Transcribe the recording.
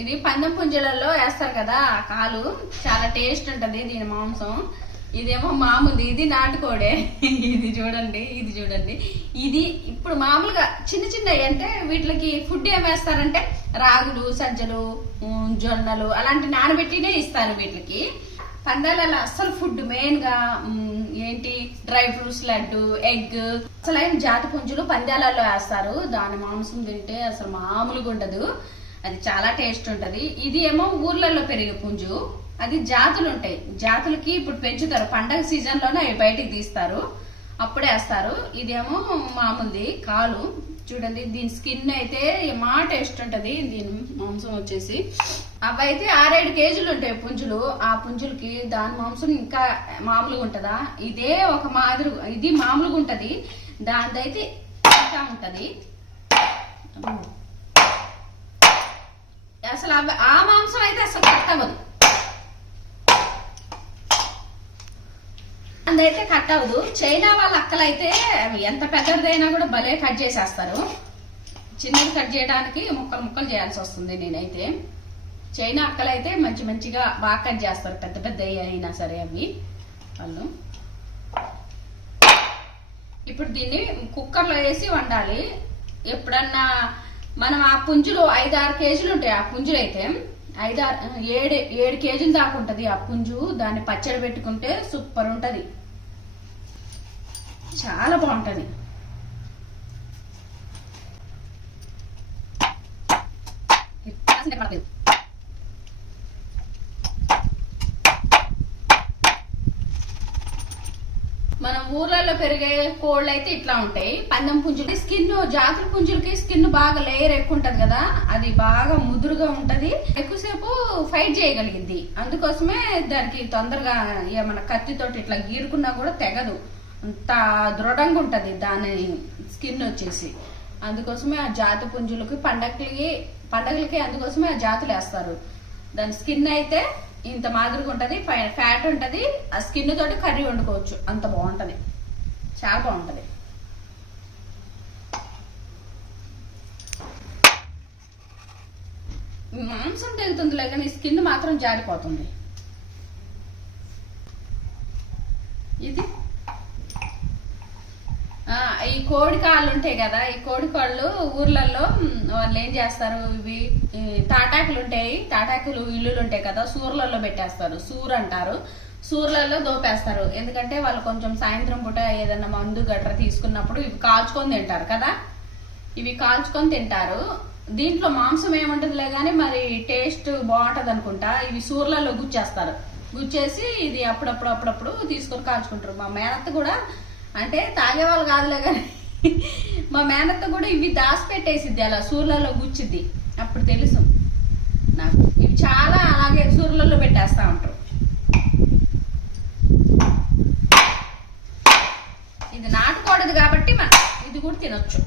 ఇది పందెం పుంజలలో వేస్తారు కదా ఆ కాలు. చాలా టేస్ట్ ఉంటుంది దీని మాంసం. ఇదేమో మామూలు ఇది నాటుకోడే. ఇది చూడండి ఇది చూడండి. ఇది ఇప్పుడు మామూలుగా చిన్న చిన్నవి అంటే వీటికి ఫుడ్ ఏం వేస్తారంటే రాగులు సజ్జలు జొన్నలు అలాంటి నానబెట్టినే ఇస్తారు వీటికి. పందాలలో అస్సలు ఫుడ్ మెయిన్గా ఏంటి డ్రై ఫ్రూట్స్ లడ్డు ఎగ్ అసలు జాతి పుంజులు పందాలలో వేస్తారు. దాని మాంసం తింటే అసలు మామూలుగా ఉండదు. అది చాలా టేస్ట్ ఉంటది. ఇది ఏమో ఊర్లలో పెరిగే పుంజు. అది జాతులు ఉంటాయి జాతులకి ఇప్పుడు పెంచుతారు. పండగ సీజన్లోనే అవి బయటికి తీస్తారు. అప్పుడే వేస్తారు. ఇదేమో మామూలుది కాలు. చూడండి దీని స్కిన్ అయితే మా టేస్ట్ ఉంటది. దీని మాంసం వచ్చేసి. అవి అయితే ఆరేడు కేజీలు ఉంటాయి పుంజులు. ఆ పుంజులకి దాని మాంసం ఇంకా మామూలుగా ఉంటుందా? ఇదే ఒక మాదిరి ఇది మామూలుగా ఉంటది. దానిదైతే ఇంకా ఉంటది. అసలు ఆ మాంసం అయితే అసలు కట్ అవ్వదు అందైతే కట్ అవ్వదు చైనా వాళ్ళ అక్కలైతే ఎంత పెద్దదైనా కూడా భలే కట్ చేసేస్తారు. చిన్నది కట్ చేయడానికి ముక్కలు ముక్కలు చేయాల్సి వస్తుంది నేనైతే. చైనా అక్కలైతే మంచి మంచిగా బాగా కట్ చేస్తారు. పెద్ద పెద్ద అయినా సరే అవి. వాళ్ళు. ఇప్పుడు దీన్ని కుక్కర్లో వేసి వండాలి. ఎప్పుడన్నా మనం ఆ పుంజులు ఐదారు కేజీలు ఉంటాయి. ఆ పుంజులు అయితే ఐదారు ఏడు ఏడు కేజీలు దాకా ఉంటుంది ఆ పుంజు. దాన్ని పచ్చడి పెట్టుకుంటే సూపర్ ఉంటుంది. చాలా బాగుంటది. మనం ఊర్లలో పెరిగే కోళ్ళు అయితే ఇట్లా ఉంటాయి. పందెం పుంజులకి స్కిన్ జాతుల పుంజులకి స్కిన్ బాగా లేయర్ ఎక్కువ ఉంటది కదా అది బాగా ముదురుగా ఉంటది. ఎక్కువసేపు ఫైట్ చేయగలిగింది. అందుకోసమే దానికి తొందరగా ఏమన్నా కత్తితోటి ఇట్లా గీరుకున్నా కూడా తెగదు. అంత దృఢంగా ఉంటది దాని స్కిన్ వచ్చేసి. అందుకోసమే ఆ జాతి పుంజులకి పండగలకి పండగలకి అందుకోసమే ఆ జాతులు వేస్తారు. దాని స్కిన్ అయితే ఇంత మాదిరిగా ఉంటుంది ఫ్యాట్ ఉంటుంది ఆ స్కిన్ తోటి కర్రీ వండుకోవచ్చు. అంత బాగుంటుంది. చాలా బాగుంటది. మాంసం తెగుతుందిలే కానీ స్కిన్ మాత్రం జారిపోతుంది. ఇది ఈ కోడి కాళ్ళు ఉంటాయి కదా ఈ కోడి కాళ్ళు ఊర్లలో వాళ్ళు ఏం చేస్తారు? ఇవి తాటాకులు ఉంటాయి. తాటాకులు ఇల్లులు ఉంటాయి కదా సూర్లలో పెట్టేస్తారు. సూర్ అంటారు. సూర్లలో దోపేస్తారు. ఎందుకంటే వాళ్ళు కొంచెం సాయంత్రం పూట ఏదైనా మందు గట్ర తీసుకున్నప్పుడు ఇవి కాల్చుకొని తింటారు కదా. ఇవి కాల్చుకొని తింటారు. దీంట్లో మాంసం ఏముంటదిలే కానీ మరి టేస్ట్ బాగుంటుంది అనుకుంటా. ఇవి సూర్లలో గుచ్చేస్తారు. గుచ్చేసి ఇది అప్పుడప్పుడు అప్పుడప్పుడు తీసుకొని కాల్చుకుంటారు. మా మేనత్త కూడా అంటే తాగేవాళ్ళు కాదులే కానీ మా మేనత్త కూడా ఇవి దాసి పెట్టేసిద్ది అలా సూర్లలో గుచ్చిద్ది. అప్పుడు తెలుసు నాకు. ఇవి చాలా అలాగే సూర్లలో పెట్టేస్తా ఉంటారు. ఇది నాటుకోడదు కాబట్టి మన ఇది కూడా తినొచ్చు.